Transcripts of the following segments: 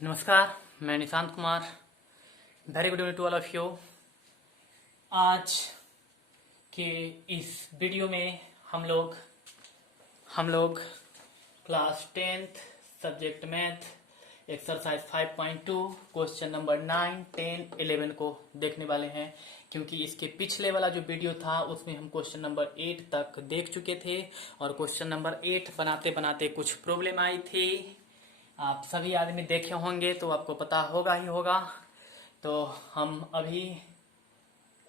नमस्कार, मैं Nishant Kumar. Very good evening to all of you. आज के इस वीडियो में हम लोग class 10th subject math exercise 5.2 question number 9, 10, 11 को देखने वाले हैं, क्योंकि इसके पिछले वाला जो वीडियो था उसमें हम क्वेश्चन नंबर 8 तक देख चुके थे और क्वेश्चन नंबर 8 बनाते बनाते कुछ प्रॉब्लम आई थी। आप सभी आदमी देखे होंगे तो आपको पता होगा ही होगा। तो हम अभी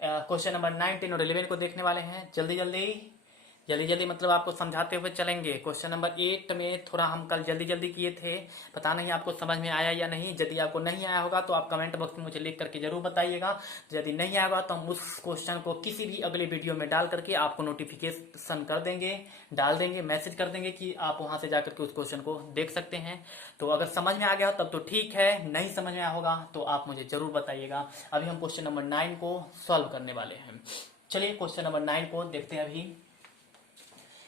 क्वेश्चन नंबर 9, 10 और 11 को देखने वाले हैं। जल्दी जल्दी मतलब आपको समझाते हुए चलेंगे। क्वेश्चन नंबर 8 में थोड़ा हम कल जल्दी जल्दी किए थे, पता नहीं आपको समझ में आया या नहीं। यदि आपको नहीं आया होगा तो आप कमेंट बॉक्स में मुझे लिख करके जरूर बताइएगा। यदि नहीं आया होगा तो हम उस क्वेश्चन को किसी भी अगले वीडियो में डाल करके आपको नोटिफिकेशन कर देंगे, डाल देंगे, मैसेज कर देंगे कि आप वहां से जाकर के उस क्वेश्चन को देख सकते हैं। तो अगर समझ में आ गया तब तो ठीक है, नहीं समझ में आया होगा तो आप मुझे जरूर बताइएगा। अभी हम क्वेश्चन नंबर 9 को सॉल्व करने वाले हैं। चलिए क्वेश्चन नंबर 9 को देखते हैं। अभी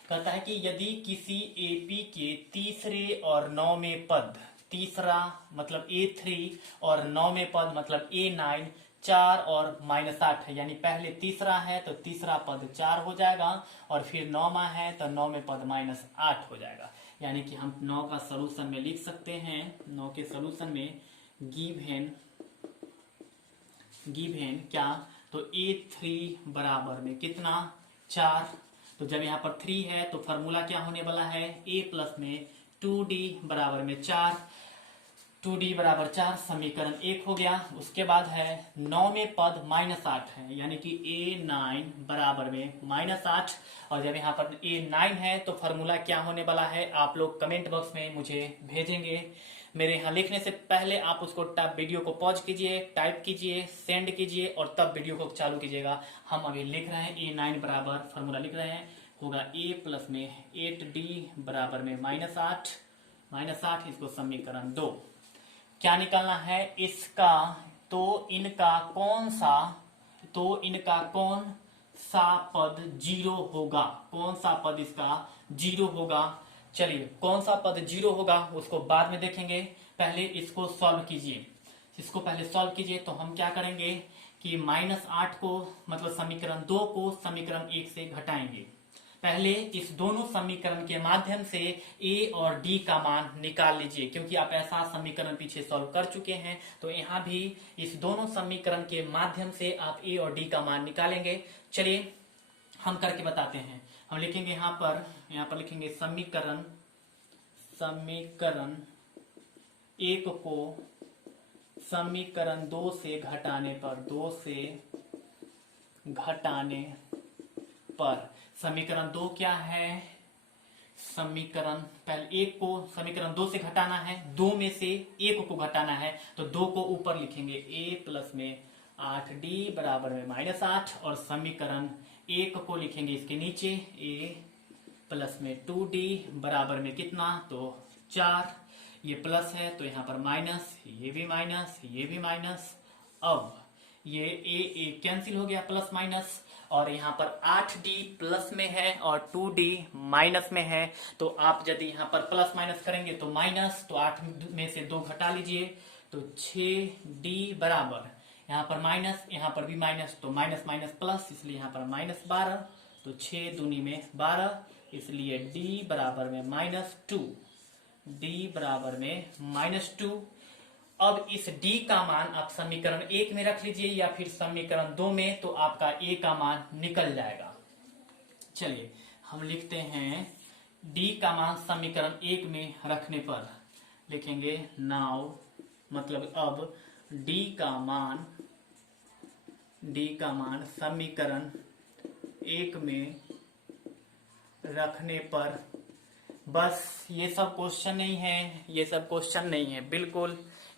कहता है कि यदि किसी एपी के तीसरे और नौवें पद, तीसरा मतलब A3 और नौवें पद मतलब A9 4 और -8 है, यानी पहले तीसरा है तो तीसरा पद 4 हो जाएगा और फिर नौवां है तो नौवें पद -8 हो जाएगा। यानी कि हम 9 का सोल्यूशन में लिख सकते हैं। 9 के सोल्यूशन में गिवन क्या, तो A3 बराबर में कितना 4। तो जब यहाँ पर 3 है तो फॉर्मूला क्या होने वाला है, A प्लस में 2D बराबर में 4, 2D बराबर 4 समीकरण 1 हो गया। उसके बाद है 9 में पद -8 है, यानी कि A9 बराबर में -8। और जब यहाँ पर A9 है तो फॉर्मूला क्या होने वाला है आप लोग कमेंट बॉक्स में मुझे भेजेंगे। मेरे यहाँ लिखने से पहले आप उसको वीडियो को पॉज कीजिए, टाइप कीजिए, सेंड कीजिए और तब वीडियो को चालू कीजिएगा। हम अभी लिख रहे हैं A9 बराबर, फॉर्मूला लिख रहे हैं, होगा A प्लस में 8D बराबर में -8, इसको समीकरण 2। क्या निकालना है इसका, तो इनका कौन सा पद जीरो होगा, कौन सा पद इसका जीरो होगा। चलिए कौन सा पद जीरो होगा उसको बाद में देखेंगे, पहले इसको सॉल्व कीजिए। तो हम क्या करेंगे कि -8 को मतलब समीकरण 2 को समीकरण 1 से घटाएंगे। पहले इस दोनों समीकरण के माध्यम से ए और डी का मान निकाल लीजिए, क्योंकि आप ऐसा समीकरण पीछे सॉल्व कर चुके हैं। तो यहाँ भी इस दोनों समीकरण के माध्यम से आप ए और डी का मान निकालेंगे। चलिए हम करके बताते हैं। हम लिखेंगे यहाँ पर लिखेंगे समीकरण 1 को समीकरण 2 से घटाने पर समीकरण 2 क्या है, समीकरण पहले 1 को समीकरण 2 से घटाना है, 2 में से 1 को घटाना है तो 2 को ऊपर लिखेंगे A प्लस में 8D बराबर में -8 और समीकरण 1 को लिखेंगे इसके नीचे A प्लस में 2D बराबर में कितना, तो 4। ये प्लस है तो यहाँ पर माइनस, ये भी माइनस। अब ये ए कैंसिल हो गया, प्लस माइनस, और यहाँ पर 8D प्लस में है और 2D माइनस में है। तो आप यदि यहाँ पर प्लस माइनस करेंगे तो माइनस, तो 8 में से 2 घटा लीजिए तो 6D बराबर, यहाँ पर माइनस यहाँ पर भी माइनस, तो माइनस माइनस प्लस, इसलिए यहाँ पर -12, तो 6 दूनी में 12, इसलिए D बराबर में -2। अब इस D का मान आप समीकरण 1 में रख लीजिए या फिर समीकरण 2 में, तो आपका A का मान निकल जाएगा। चलिए हम लिखते हैं D का मान समीकरण 1 में रखने पर लिखेंगे नाउ, मतलब अब D का मान समीकरण 1 में रखने पर, बस ये सब क्वेश्चन नहीं है,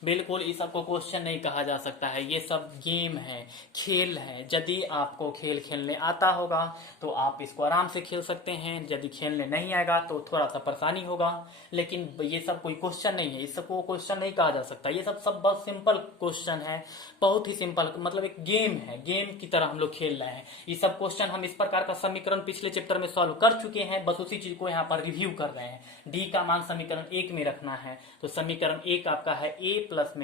बिल्कुल इस सबको क्वेश्चन नहीं कहा जा सकता है। ये सब गेम है, खेल है। यदि आपको खेल खेलने आता होगा तो आप इसको आराम से खेल सकते हैं, यदि खेलने नहीं आएगा तो थोड़ा सा परेशानी होगा। लेकिन ये सब कोई क्वेश्चन नहीं है, इस सबको क्वेश्चन नहीं कहा जा सकता। ये सब बहुत सिंपल क्वेश्चन है, बहुत ही सिंपल, मतलब एक गेम है, गेम की तरह हम लोग खेल रहे हैं। ये सब क्वेश्चन हम इस प्रकार का समीकरण पिछले चैप्टर में सॉल्व कर चुके हैं, बस उसी चीज को यहाँ पर रिव्यू कर रहे हैं। डी का मान समीकरण 1 में रखना है, तो समीकरण 1 आपका है A प्लस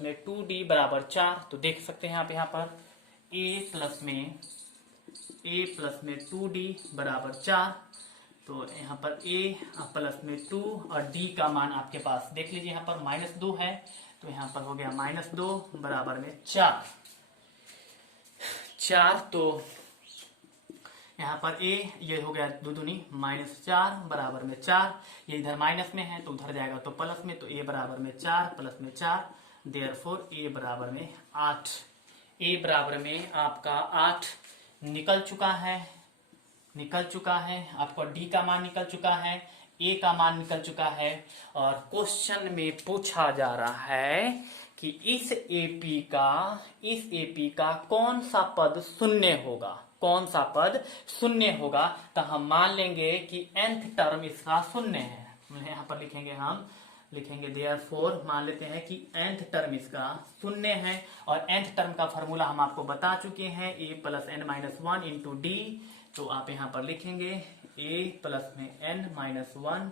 में 2d बराबर 4, तो देख सकते हैं आप यहाँ पर a प्लस में 2d बराबर 4, तो यहाँ पर a प्लस में 2 और d का मान आपके पास देख लीजिए, यहाँ पर -2 है, तो यहाँ पर हो गया -2 बराबर में 4। तो यहाँ पर a ये हो गया 2 दूनी -4 बराबर में 4, ये इधर माइनस में है तो उधर जाएगा तो प्लस में, तो a बराबर में 4 प्लस में 4, देयरफॉर a बराबर में 8। a बराबर में आपका 8 निकल चुका है, आपको d का मान निकल चुका है, a का मान निकल चुका है, और क्वेश्चन में पूछा जा रहा है कि इस AP का कौन सा पद शून्य होगा, तो हम मान लेंगे कि nth टर्म इसका शून्य है। यहाँ पर लिखेंगे देयरफॉर मान लेते हैं कि nth टर्म इसका शून्य है, और nth टर्म का फॉर्मूला हम आपको बता चुके हैं, a plus n minus 1 into D. तो आप यहाँ पर लिखेंगे a प्लस में n माइनस 1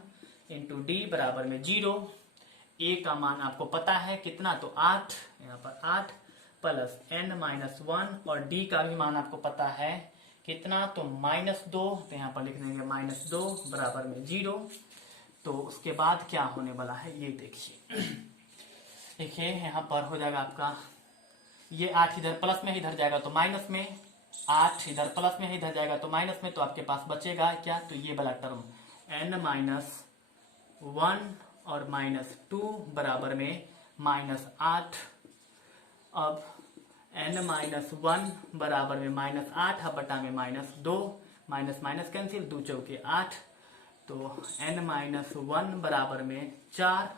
इंटू डी बराबर में 0। a का मान आपको पता है कितना, तो 8, यहाँ पर 8 प्लस n माइनस 1, और d का भी मान आपको पता है कितना, तो -2, तो यहाँ पर लिख देंगे -2 बराबर में 0। तो उसके बाद क्या होने वाला है ये देखिए यहाँ पर हो जाएगा आपका ये 8 इधर प्लस में इधर जाएगा तो माइनस में, 8 इधर प्लस में इधर जाएगा तो माइनस में, तो आपके पास बचेगा क्या, तो ये वाला टर्म n माइनस 1 और -2 बराबर में -8। अब n माइनस 1 बराबर में -8 बटा में -2, माइनस माइनस कैंसिल, 2 चौके 8, तो n माइनस 1 बराबर में 4,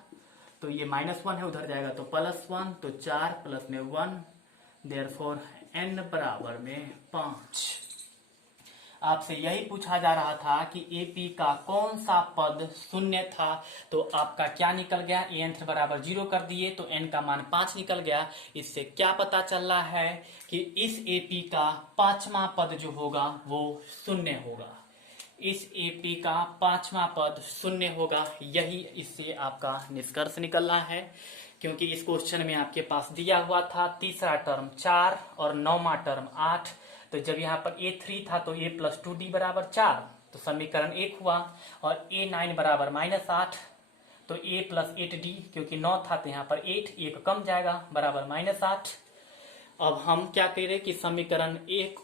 तो ये -1 है उधर जाएगा तो +1, तो 4 प्लस में 1, देयरफॉर n बराबर में 5। आपसे यही पूछा जा रहा था कि AP का कौन सा पद शून्य था, तो आपका क्या निकल गया, nth बराबर 0 कर दिए तो n का मान 5 निकल गया। इससे क्या पता चल रहा है कि इस AP का पांचवा पद जो होगा वो शून्य होगा, इस AP का पांचवा पद शून्य होगा। यही इससे आपका निष्कर्ष निकल रहा है, क्योंकि इस क्वेश्चन में आपके पास दिया हुआ था तीसरा टर्म 4 और नौवां टर्म 8, तो जब यहाँ पर a3 था तो a प्लस 2d बराबर 4, तो समीकरण 1 हुआ, और a9 बराबर -8, तो a प्लस 8d, क्योंकि 9 था तो यहाँ पर 8 एक कम जाएगा बराबर -8। अब हम क्या करें कि समीकरण 1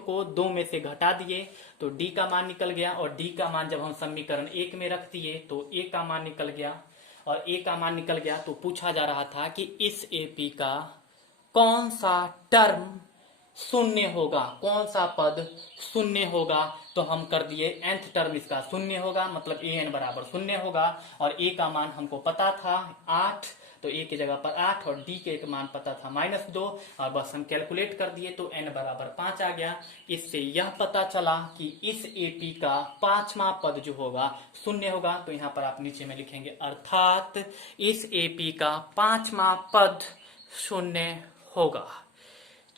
को 2 में से घटा दिए तो d का मान निकल गया, और d का मान जब हम समीकरण 1 में रख दिए तो a का मान निकल गया, और a का मान निकल गया। तो पूछा जा रहा था कि इस AP का कौन सा टर्म शून्य होगा, कौन सा पद शून्य होगा, तो हम कर दिए nth टर्म इसका शून्य होगा, मतलब an बराबर शून्य होगा, और a का मान हमको पता था 8, तो a की जगह पर 8 और d के एक मान पता था -2, और बस हम कैलकुलेट कर दिए तो n बराबर 5 आ गया। इससे यह पता चला कि इस AP का पांचवा पद जो होगा शून्य होगा। तो यहाँ पर आप नीचे में लिखेंगे अर्थात इस AP का पांचवा पद शून्य होगा।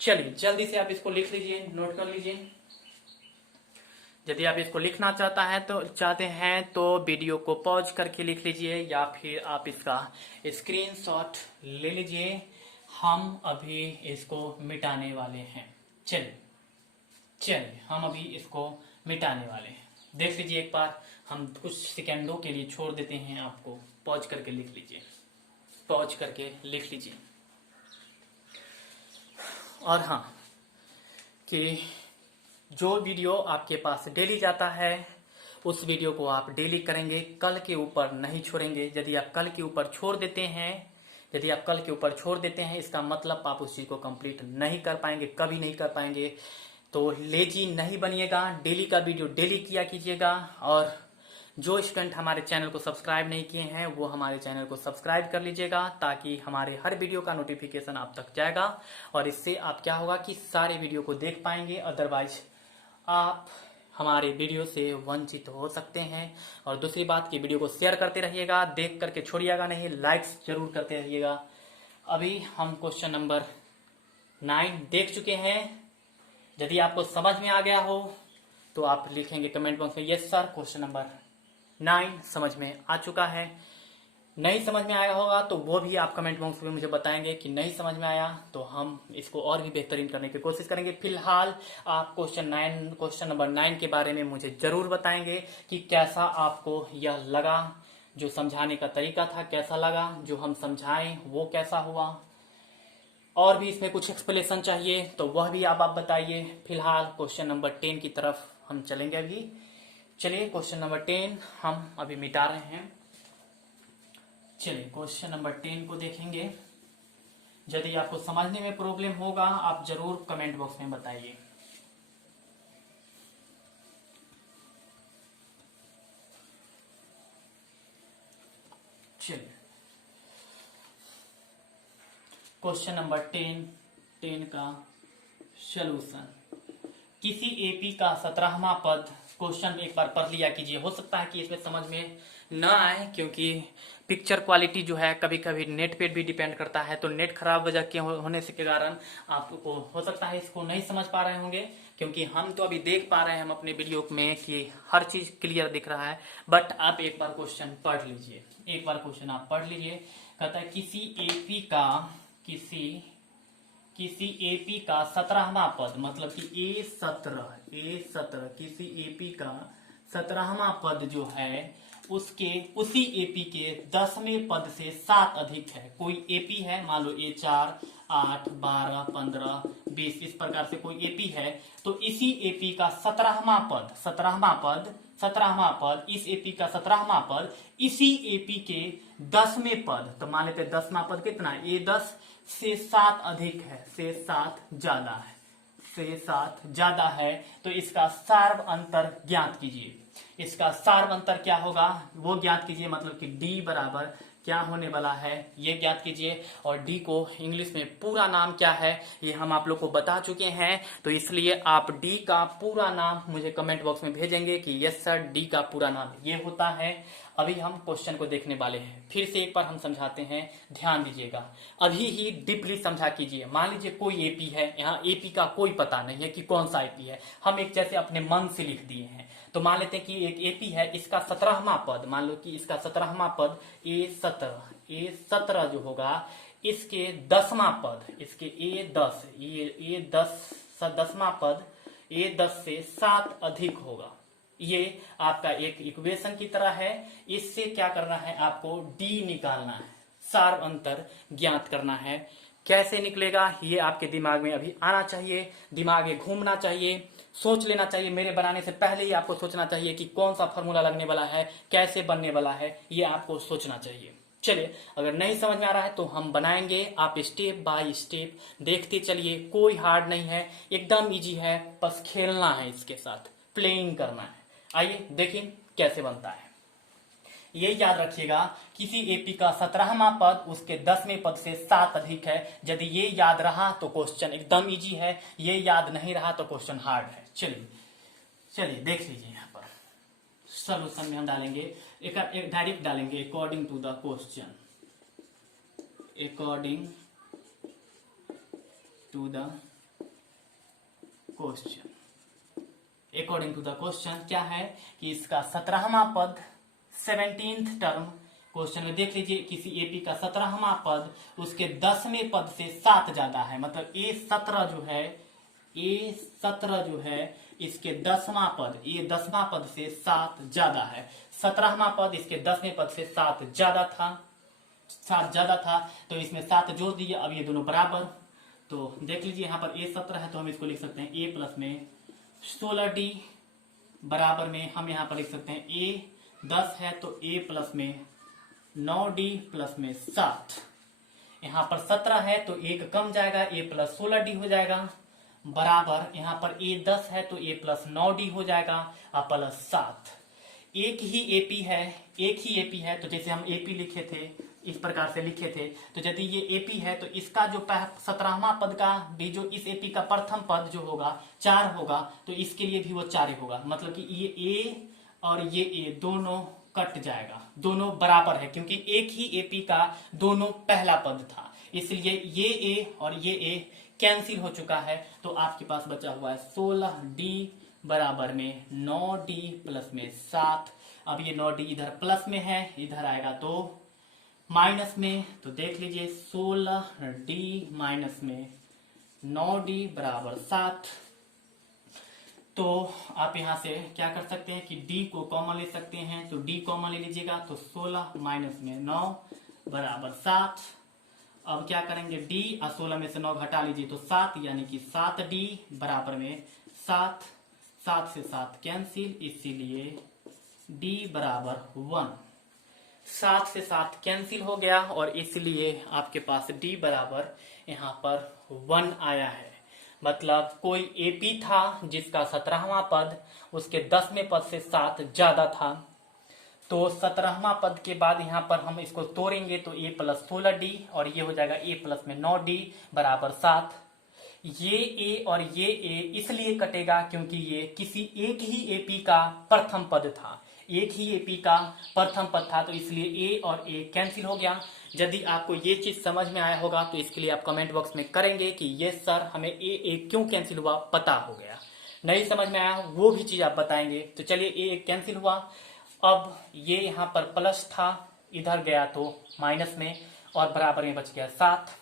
चलिए जल्दी से आप इसको लिख लीजिए, नोट कर लीजिए। यदि आप इसको लिखना चाहते हैं तो वीडियो को पॉज करके लिख लीजिए, या फिर आप इसका स्क्रीनशॉट ले लीजिए। हम अभी इसको मिटाने वाले हैं। चलिए हम अभी इसको मिटाने वाले हैं। देख लीजिए एक बार, हम कुछ सेकेंडों के लिए छोड़ देते हैं आपको। पॉज करके लिख लीजिए, पॉज करके लिख लीजिए। और हाँ, कि जो वीडियो आपके पास डेली जाता है उस वीडियो को आप डेली करेंगे, कल के ऊपर नहीं छोड़ेंगे। यदि आप कल के ऊपर छोड़ देते हैं इसका मतलब आप उस चीज को कंप्लीट नहीं कर पाएंगे, कभी नहीं कर पाएंगे। तो लेजी नहीं बनिएगा, डेली का वीडियो डेली किया कीजिएगा। और जो स्टूडेंट हमारे चैनल को सब्सक्राइब नहीं किए हैं वो हमारे चैनल को सब्सक्राइब कर लीजिएगा, ताकि हमारे हर वीडियो का नोटिफिकेशन आप तक जाएगा, और इससे आप क्या होगा कि सारे वीडियो को देख पाएंगे। अदरवाइज आप हमारे वीडियो से वंचित हो सकते हैं। और दूसरी बात कि वीडियो को शेयर करते रहिएगा, देख करके छोड़िएगा नहीं, लाइक्स जरूर करते रहिएगा। अभी हम क्वेश्चन नंबर 9 देख चुके हैं। यदि आपको समझ में आ गया हो तो आप लिखेंगे कमेंट बॉक्स में यस सर क्वेश्चन नंबर 9 समझ में आ चुका है। नहीं समझ में आया होगा तो वो भी आप कमेंट बॉक्स में मुझे बताएंगे कि नहीं समझ में आया, तो हम इसको और भी बेहतरीन करने की कोशिश करेंगे। फिलहाल आप क्वेश्चन नंबर 9 के बारे में मुझे जरूर बताएंगे कि कैसा आपको यह लगा, जो समझाने का तरीका था कैसा लगा, जो हम समझाएं वो कैसा हुआ, और भी इसमें कुछ एक्सप्लेनेशन चाहिए तो वह भी आप बताइए। फिलहाल क्वेश्चन नंबर 10 की तरफ हम चलेंगे अभी। चलिए क्वेश्चन नंबर 10 हम अभी मिटा रहे हैं। चलिए क्वेश्चन नंबर 10 को देखेंगे। यदि आपको समझने में प्रॉब्लम होगा आप जरूर कमेंट बॉक्स में बताइए। चलिए क्वेश्चन नंबर 10 का सॉल्यूशन। किसी एपी का 17वां पद, क्वेश्चन एक बार पढ़ लिया कीजिए। हो सकता है कि इसमें समझ में न आए क्योंकि पिक्चर क्वालिटी जो है कभी कभी नेट पे भी डिपेंड करता है, तो नेट खराब वजह के होने से के कारण आपको हो सकता है इसको नहीं समझ पा रहे होंगे, क्योंकि हम तो अभी देख पा रहे हैं हम अपने वीडियो में कि हर चीज क्लियर दिख रहा है। बट आप एक बार क्वेश्चन पढ़ लीजिए, एक बार क्वेश्चन आप पढ़ लीजिए। कहता है किसी एपी का किसी एपी का 17वां पद, मतलब कि A17 किसी एपी का 17वां पद जो है उसी एपी के 10वें पद से 7 अधिक है। कोई एपी है, मान लो A4, 8, 12, 15, 20 इस प्रकार से कोई एपी है, तो इसी एपी का 17वां पद इस एपी का 17वां पद इसी एपी के 10वें पद, तो मान लेते 10वां पद कितना A10 से 7 अधिक है, से 7 ज्यादा है, तो इसका सार्व अंतर ज्ञात कीजिए। इसका सार्व अंतर क्या होगा वो ज्ञात कीजिए, मतलब कि D बराबर क्या होने वाला है ये ज्ञात कीजिए। और D को इंग्लिश में पूरा नाम क्या है ये हम आप लोग को बता चुके हैं, तो इसलिए आप D का पूरा नाम मुझे कमेंट बॉक्स में भेजेंगे कि यस सर D का पूरा नाम ये होता है। अभी हम क्वेश्चन को देखने वाले हैं, फिर से एक बार हम समझाते हैं, ध्यान दीजिएगा, अभी ही डीपली समझा कीजिए। मान लीजिए कोई एपी है, यहाँ एपी का कोई पता नहीं है कि कौन सा एपी है, हम एक जैसे अपने मन से लिख दिए हैं। तो मान लेते हैं कि एक एपी है, इसका 17वां पद, मान लो कि इसका 17वां पद A17 जो होगा इसके 10वां पद, इसके A10 10वां पद A10 से 7 अधिक होगा। ये आपका एक इक्वेशन की तरह है। इससे क्या करना है आपको D निकालना है, सार्व अंतर ज्ञात करना है। कैसे निकलेगा ये आपके दिमाग में अभी आना चाहिए, दिमाग में घूमना चाहिए, सोच लेना चाहिए। मेरे बनाने से पहले ही आपको सोचना चाहिए कि कौन सा फॉर्मूला लगने वाला है, कैसे बनने वाला है, ये आपको सोचना चाहिए। चलिए अगर नहीं समझ में आ रहा है तो हम बनाएंगे, आप स्टेप बाय स्टेप देखते चलिए। कोई हार्ड नहीं है, एकदम इजी है, बस खेलना है, इसके साथ प्लेइंग करना है। आइए देखिए कैसे बनता है। ये याद रखिएगा किसी एपी का 17वां पद उसके 10वें पद से 7 अधिक है। यदि ये याद रहा तो क्वेश्चन एकदम इजी है, ये याद नहीं रहा तो क्वेश्चन हार्ड है। चलिए देख लीजिए, यहाँ पर सॉल्यूशन में हम डालेंगे एक डायरेक्ट डालेंगे according to the question. According to the question क्या है कि इसका 17वां पद 17th टर्म, क्वेश्चन में देख लीजिए किसी एपी का 17वां पद उसके 10वें पद से 7 ज्यादा है, मतलब A17 जो है इसके 10वां पद से 7 ज्यादा है। 17वां पद इसके 10वें पद से 7 ज्यादा था, तो इसमें 7 जोड़ दिए, अब ये दोनों बराबर। तो देख लीजिए यहाँ पर A17 है तो हम इसको लिख सकते हैं A प्लस में 16D बराबर में हम यहाँ पर लिख सकते हैं A10 है तो A प्लस में 9D प्लस में 7। यहाँ पर 17 है तो एक कम जाएगा, A प्लस 16D हो जाएगा, बराबर यहाँ पर A10 है तो A प्लस 9D हो जाएगा और प्लस 7। एक ही एपी है तो जैसे हम एपी लिखे थे इस प्रकार से लिखे थे, तो यदि ये एपी है तो इसका जो 17वां पद का भी जो इस एपी का प्रथम पद जो होगा 4 होगा, तो इसके लिए भी वो 4 होगा, मतलब कि ये ए और ये ए दोनों कट जाएगा, दोनों बराबर है क्योंकि एक ही एपी का दोनों पहला पद था, इसलिए ये ए और ये ए कैंसिल हो चुका है। तो आपके पास बचा हुआ है 16D बराबर में 9D प्लस में 7। अब ये 9D इधर प्लस में है, इधर आएगा तो माइनस में तो देख लीजिए 16d माइनस में 9d बराबर 7। तो आप यहां से क्या कर सकते हैं कि d को कॉमन ले सकते हैं, तो d कॉमन ले लीजिएगा तो 16 माइनस में 9 बराबर 7। अब क्या करेंगे d और 16 में से 9 घटा लीजिए तो 7, यानी कि 7d बराबर में 7। 7 से 7 कैंसिल, इसीलिए d बराबर 1। 7 से 7 कैंसिल हो गया और इसलिए आपके पास d बराबर यहाँ पर 1 आया है। मतलब कोई एपी था जिसका 17वां पद उसके 10वें पद से 7 ज्यादा था, तो 17वां पद के बाद यहाँ पर हम इसको तोड़ेंगे तो a प्लस 16d और ये हो जाएगा a प्लस में 9d बराबर 7। ये a और ये a इसलिए कटेगा क्योंकि ये किसी एक ही एपी का प्रथम पद था, एक ही एपी का प्रथम पद था, तो इसलिए a और a कैंसिल हो गया। यदि आपको ये चीज समझ में आया होगा तो इसके लिए आप कमेंट बॉक्स में करेंगे कि ये सर हमें a क्यों कैंसिल हुआ, पता हो गया। नहीं समझ में आया वो भी चीज आप बताएंगे। तो चलिए a कैंसिल हुआ। अब ये यहाँ पर प्लस था, इधर गया तो माइनस में और बराबर में बच गया 7।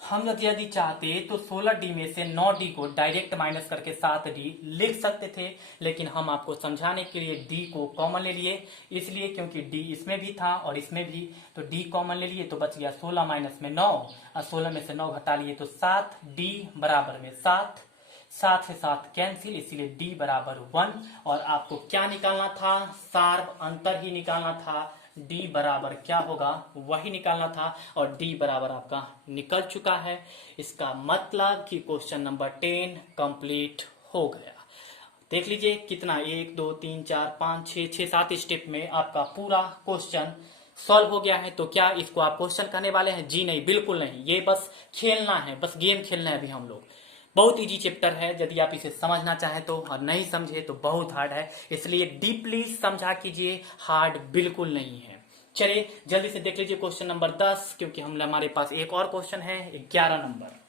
हम यदि चाहते तो 16d में से 9d को डायरेक्ट माइनस करके 7d लिख सकते थे, लेकिन हम आपको समझाने के लिए d को कॉमन ले लिए, इसलिए क्योंकि d इसमें भी था और इसमें भी, तो d कॉमन ले लिए तो बच गया 16 माइनस में 9 और 16 में से 9 घटा लिए तो 7d बराबर में 7। 7 से 7 कैंसिल, इसीलिए d बराबर 1। और आपको क्या निकालना था, सार्व अंतर ही निकालना था। d बराबर क्या होगा वही निकालना था और d बराबर आपका निकल चुका है। इसका मतलब कि क्वेश्चन नंबर 10 कंप्लीट हो गया। देख लीजिए कितना 1 2 3 4 5 6 6 7 स्टेप में आपका पूरा क्वेश्चन सॉल्व हो गया है। तो क्या इसको आप क्वेश्चन कहने वाले हैं? जी नहीं, बिल्कुल नहीं। ये बस खेलना है, बस गेम खेलना है अभी हम लोग। बहुत इजी चैप्टर है, यदि आप इसे समझना चाहें तो, और नहीं समझे तो बहुत हार्ड है, इसलिए डीपली समझा कीजिए, हार्ड बिल्कुल नहीं है। चलिए जल्दी से देख लीजिए क्वेश्चन नंबर 10, क्योंकि हमारे पास एक और क्वेश्चन है 11 नंबर।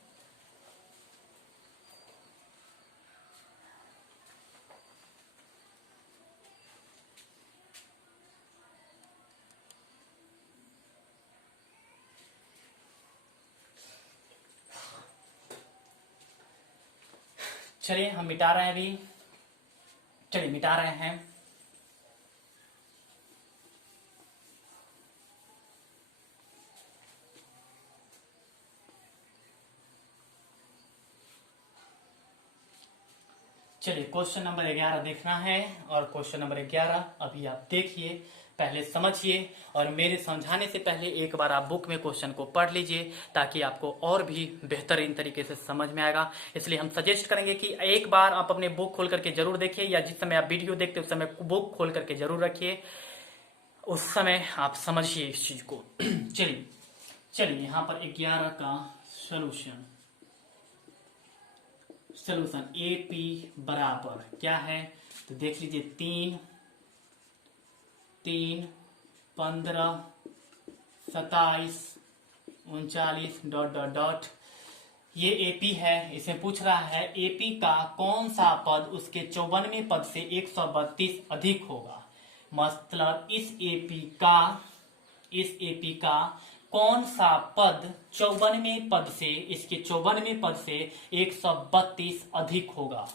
चलिए हम मिटा रहे हैं अभी, चलिए मिटा रहे हैं। चलिए क्वेश्चन नंबर 11 देखना है, और क्वेश्चन नंबर 11 अभी आप देखिए, पहले समझिए, और मेरे समझाने से पहले एक बार आप बुक में क्वेश्चन को पढ़ लीजिए ताकि आपको और भी बेहतरीन तरीके से समझ में आएगा। इसलिए हम सजेस्ट करेंगे कि एक बार आप अपने बुक खोल करके जरूर देखिए, या जिस समय आप वीडियो देखते उस समय बुक खोल करके जरूर रखिए, उस समय आप समझिए इस चीज को। चलिए चलिए यहाँ पर 11 का सोल्यूशन ए पी बराबर क्या है, तो देख लीजिए 3 3 15 27 39 डॉट डॉट डॉट, ये एपी है। इसमें पूछ रहा है एपी का कौन सा पद उसके 54वें पद से 132 अधिक होगा। मतलब इस एपी का कौन सा पद 54वें पद से, इसके 54वें पद से 132 अधिक होगा।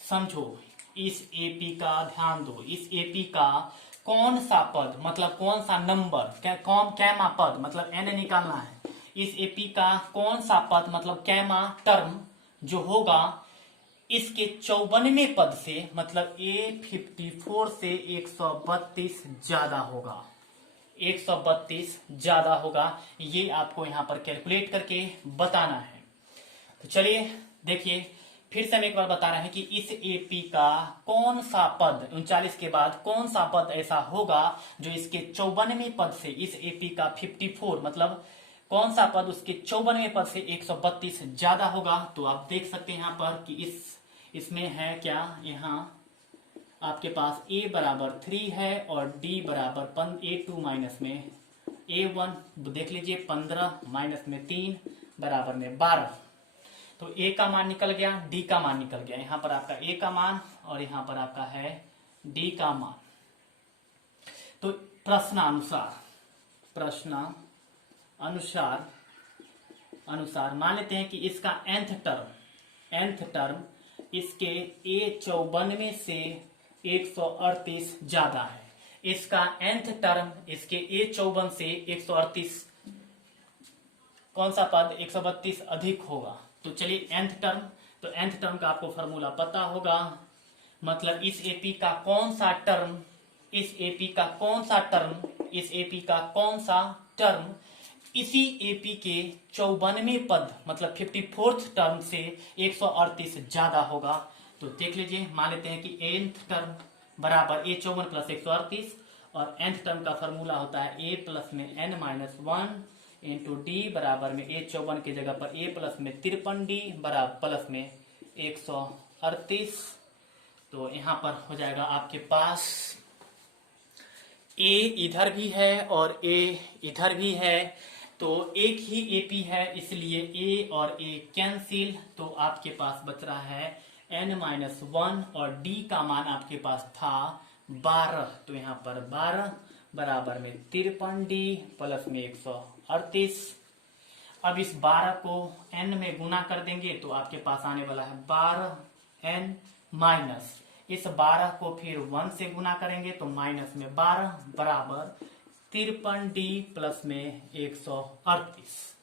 समझो इस एपी का, ध्यान दो, इस एपी का कौन सा पद मतलब कौन सा नंबर, कैमा पद मतलब एन निकालना है। इस एपी का कौन सा पद मतलब कैमा टर्म जो होगा इसके 54वें पद से, मतलब A54 से 132 ज्यादा होगा, 132 ज्यादा होगा। ये आपको यहां पर कैलकुलेट करके बताना है। तो चलिए देखिए, फिर से हम एक बार बता रहे हैं कि इस एपी का कौन सा पद 39 के बाद कौन सा पद ऐसा होगा जो इसके 54वें पद से, इस एपी का 54 मतलब कौन सा पद उसके 54वें पद से 132 ज्यादा होगा। तो आप देख सकते हैं यहाँ पर कि इसमें है क्या, यहाँ आपके पास a बराबर 3 है और d बराबर A2 माइनस में A1, देख लीजिए 15 माइनस में 3 बराबर में 12। तो a का मान निकल गया, d का मान निकल गया। यहाँ पर आपका a का मान और यहाँ पर आपका है d का मान। तो प्रश्नानुसार प्रश्न अनुसार मान लेते हैं कि इसका nth टर्म इसके A54 से 138 ज्यादा है। इसका nth टर्म इसके A54 से 138 कौन सा पद 132 अधिक होगा। तो चलिए nth टर्म का आपको फॉर्मूला पता होगा। मतलब इस एपी का कौन सा टर्म इसी एपी के 54वें पद मतलब 54th टर्म से 138 ज्यादा होगा। तो देख लीजिए, मान लेते हैं कि nth टर्म बराबर A54 प्लस 138 और nth टर्म का फॉर्मूला होता है A प्लस में n-1 इंटू डी बराबर में A54 की जगह पर A प्लस में 53D बराबर प्लस में 138। तो यहां पर हो जाएगा आपके पास A इधर भी है और A इधर भी है, तो एक ही AP है, इसलिए A और A कैंसिल। तो आपके पास बच रहा है n-1 और D का मान आपके पास था 12। तो यहाँ पर 12 बराबर में 53D प्लस में 138। अब इस 12 को n में गुना कर देंगे तो आपके पास आने वाला है 12n माइनस इस 12 को फिर 1 से गुना करेंगे तो माइनस में 12 बराबर 53D प्लस में 138।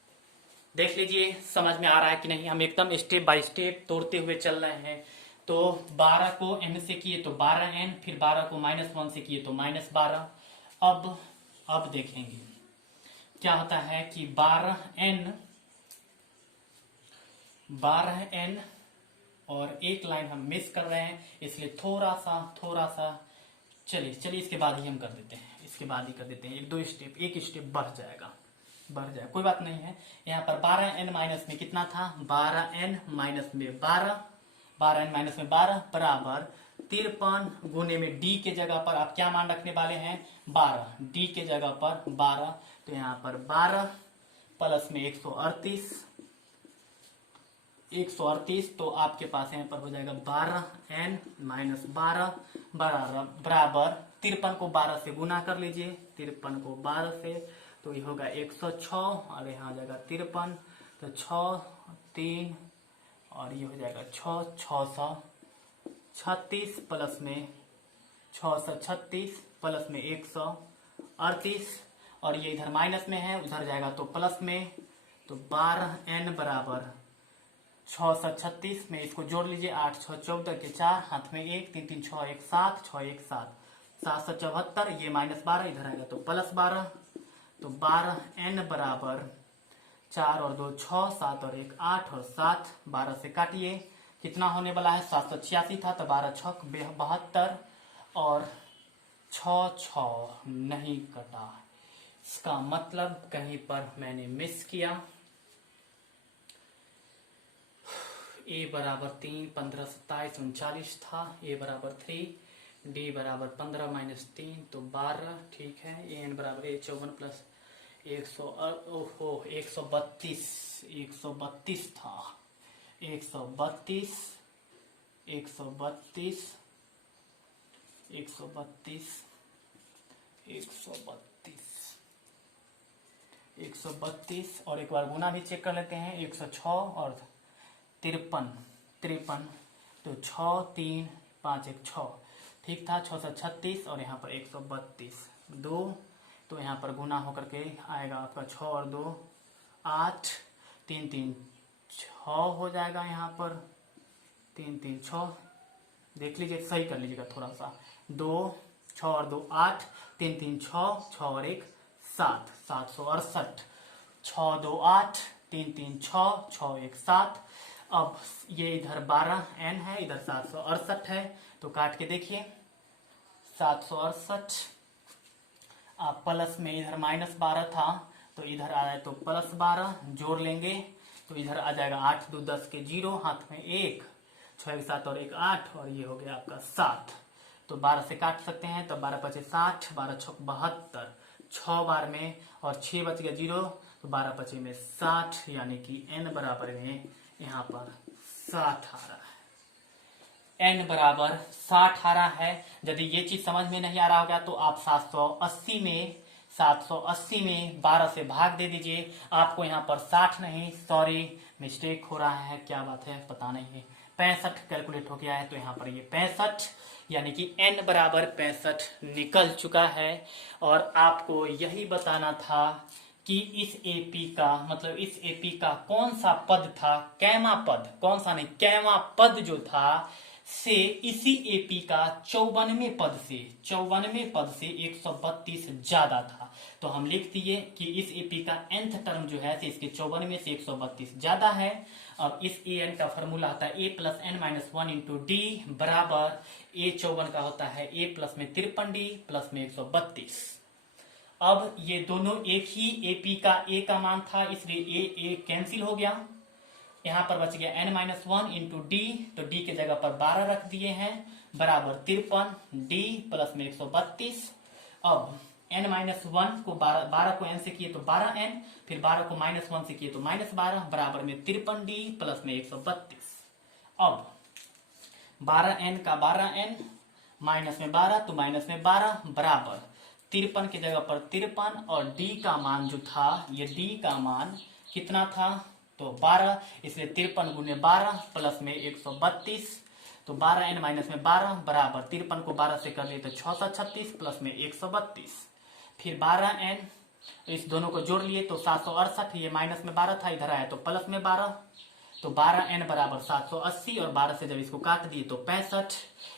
देख लीजिए समझ में आ रहा है कि नहीं। हम एकदम स्टेप बाय स्टेप तोड़ते हुए चल रहे हैं। तो 12 को n से किए तो 12n, फिर 12 को -1 से किए तो -12। अब देखेंगे क्या होता है कि 12n और एक लाइन हम मिस कर रहे हैं, इसलिए थोड़ा सा चलिए इसके बाद ही हम कर देते हैं। एक स्टेप बढ़ जाएगा, कोई बात नहीं है। यहाँ पर 12n माइनस में कितना था, 12n माइनस में 12 बराबर 53 गुने में d के जगह पर आप क्या मान रखने वाले हैं 12, d के जगह पर 12। तो यहाँ पर 12 प्लस में 138 तो आपके पास यहाँ पर हो जाएगा 12n माइनस 12 बराबर 53 को 12 से गुना कर लीजिए, 53 को 12 से तो ये होगा 106 और यहाँ आ जाएगा 53 तो 6 3 और ये हो जाएगा 636 प्लस में 636 प्लस में 138 और ये इधर माइनस में है उधर जाएगा तो प्लस में। तो 12n बराबर 636 में इसको जोड़ लीजिए, 8 6 14 के 4 हाथ में 1 3 3 6 1 7 6 1 7 774 ये -12 इधर आएगा तो +12। तो 12n बराबर 4 और 2 6 7 और 1 8 और 7 12 से काटिए कितना होने वाला है 786 था तो 12 6 72 और 6 नहीं कटा। इसका मतलब कहीं पर मैंने मिस किया। A बराबर 3 15 27 39 था, A बराबर 3 D बराबर 15 माइनस 3 तो 12 ठीक है। an बराबर A54 प्लस 132 था, 132 और एक बार गुना भी चेक कर लेते हैं 106 और 53 तो 6 3 5 1 6 ठीक था। 636 और यहाँ पर 132 2 तो यहाँ पर गुना होकर के आएगा आपका 6 और 2 8 3 3 6 हो जाएगा। यहाँ पर 3 3 6 देख लीजिए सही कर लीजिएगा थोड़ा सा। 2 6 और 2 8 3 3 6 और 1 7 768 6 2 8 3 3 6 1 7। अब ये इधर 12n है इधर 768 है तो काट के देखिए 768 आप प्लस में इधर -12 था तो इधर आ जाए तो +12 जोड़ लेंगे तो इधर आ जाएगा 8 2 10 के 0 हाथ में 1 6 1 7 और 1 8 और ये हो गया आपका 7। तो 12 से काट सकते हैं तो 12 5 60 12 6 72 6 बार में और 6 बच गया 0 तो 12 5 में 60 यानी कि n बराबर में यहाँ पर 60 आ रहा है। n बराबर 60 आ रहा है। यदि ये चीज समझ में नहीं आ रहा होगा तो आप 780 में 780 में 12 से भाग दे दीजिए। आपको यहाँ पर 60 नहीं, सॉरी मिस्टेक हो रहा है, क्या बात है पता नहीं है, 65 कैलकुलेट हो गया है। तो यहाँ पर ये 65 यानी कि n बराबर 65 निकल चुका है। और आपको यही बताना था कि इस एपी का मतलब इस एपी का कौन सा पद था, कैमा पद, कौन सा नहीं कैमा पद जो था से इसी एपी का 54वें पद से 132 ज्यादा था। तो हम लिख दिए कि इस एपी का nth टर्म जो है इसके 54 से 132 ज्यादा है। अब इस an का फॉर्मूला आता है a plus n minus 1 into d बराबर a 54 का होता है a प्लस में 53d प्लस में 132। अब ये दोनों एक ही एपी का a का मान था, इसलिए a कैंसिल हो गया। यहाँ पर बच गया n माइनस 1 इंटू डी, तो d के जगह पर 12 रख दिए हैं बराबर 53 d प्लस में 132। अब n माइनस 1 को 12 को n से किए तो 12n, फिर 12 को माइनस 1 से किए तो माइनस 12 बराबर में 53 d प्लस में 132। अब 12n का 12n माइनस में 12 तो माइनस में 12 बराबर 53 की जगह पर 53 और d का मान जो था ये d का मान कितना था तो 12, इसलिए 53 गुने 12 प्लस में 132। तो 12n माइनस में 12 बराबर 53 को 12 से कर लिए तो 636 प्लस में 132। फिर 12n इस दोनों को जोड़ लिए तो 768, ये माइनस में 12 था इधर आया तो प्लस में 12, तो 12n बराबर 780 और 12 से जब इसको काट दिए तो 65,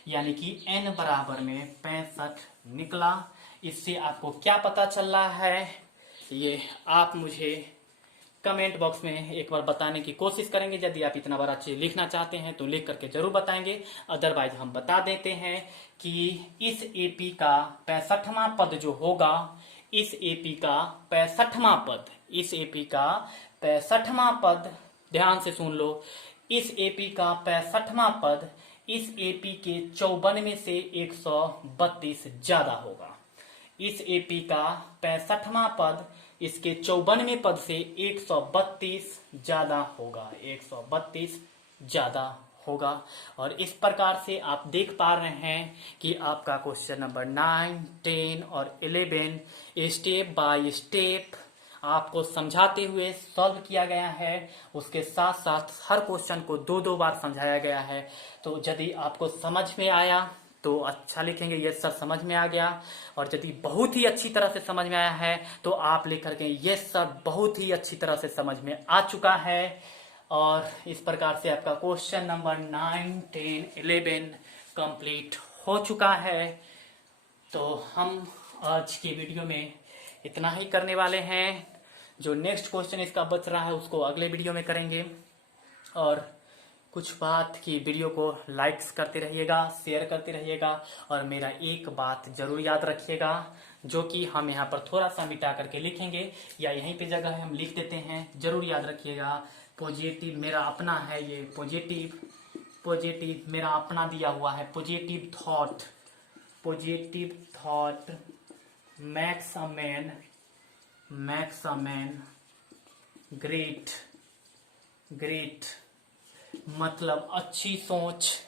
यानी कि n बराबर में 65 निकला। इससे आपको क्या पता चल रहा है ये आप मुझे कमेंट बॉक्स में एक बार बताने की कोशिश करेंगे। यदि आप इतना बड़ा चीज लिखना चाहते हैं तो लिख करके जरूर बताएंगे, अदरवाइज हम बता देते हैं कि इस एपी का 65वां पद जो होगा, इस एपी का 65वां पद, इस एपी का 65वां पद, ध्यान से सुन लो, इस एपी का 65वां पद इस एपी के 54 से 132 ज्यादा होगा। इस एपी का 65वां पद इसके 54वें पद से 132 ज्यादा होगा, 132 ज्यादा होगा। और इस प्रकार से आप देख पा रहे हैं कि आपका क्वेश्चन नंबर 9, 10 और 11 स्टेप बाय स्टेप आपको समझाते हुए सॉल्व किया गया है। उसके साथ साथ हर क्वेश्चन को 2-2 बार समझाया गया है। तो यदि आपको समझ में आया तो अच्छा लिखेंगे यस सर समझ में आ गया, और यदि बहुत ही अच्छी तरह से समझ में आया है तो आप लिख करके यस सर बहुत ही अच्छी तरह से समझ में आ चुका है। और इस प्रकार से आपका क्वेश्चन नंबर 9, 10, 11 कंप्लीट हो चुका है। तो हम आज की वीडियो में इतना ही करने वाले हैं। जो नेक्स्ट क्वेश्चन इसका बच रहा है उसको अगले वीडियो में करेंगे। और कुछ बात की वीडियो को लाइक्स करते रहिएगा, शेयर करते रहिएगा, और मेरा एक बात जरूर याद रखिएगा जो कि हम यहाँ पर थोड़ा सा मिटा करके लिखेंगे, या यहीं पे जगह है हम लिख देते हैं, जरूर याद रखिएगा। पॉजिटिव मेरा अपना है, ये पॉजिटिव मेरा अपना दिया हुआ है। Positive thought max a man great मतलब अच्छी सोच,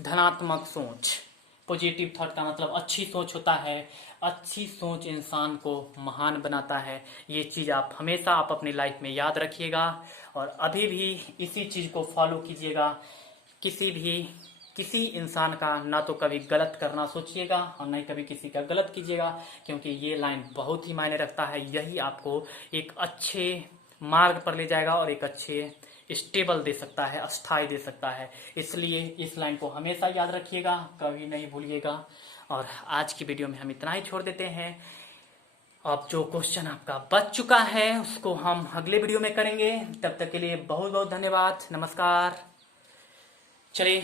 धनात्मक सोच। पॉजिटिव थॉट का मतलब अच्छी सोच होता है। अच्छी सोच इंसान को महान बनाता है। ये चीज आप हमेशा आप अपनी लाइफ में याद रखिएगा और अभी भी इसी चीज को फॉलो कीजिएगा। किसी इंसान का ना तो कभी गलत करना सोचिएगा और ना ही कभी किसी का गलत कीजिएगा, क्योंकि ये लाइन बहुत ही मायने रखता है। यही आपको एक अच्छे मार्ग पर ले जाएगा और एक अच्छे स्टेबल दे सकता है, अस्थाई दे सकता है। इसलिए इस लाइन को हमेशा याद रखिएगा, कभी नहीं भूलिएगा। और आज की वीडियो में हम इतना ही छोड़ देते हैं। अब जो क्वेश्चन आपका बच चुका है उसको हम अगले वीडियो में करेंगे। तब तक के लिए बहुत बहुत धन्यवाद, नमस्कार। चलिए।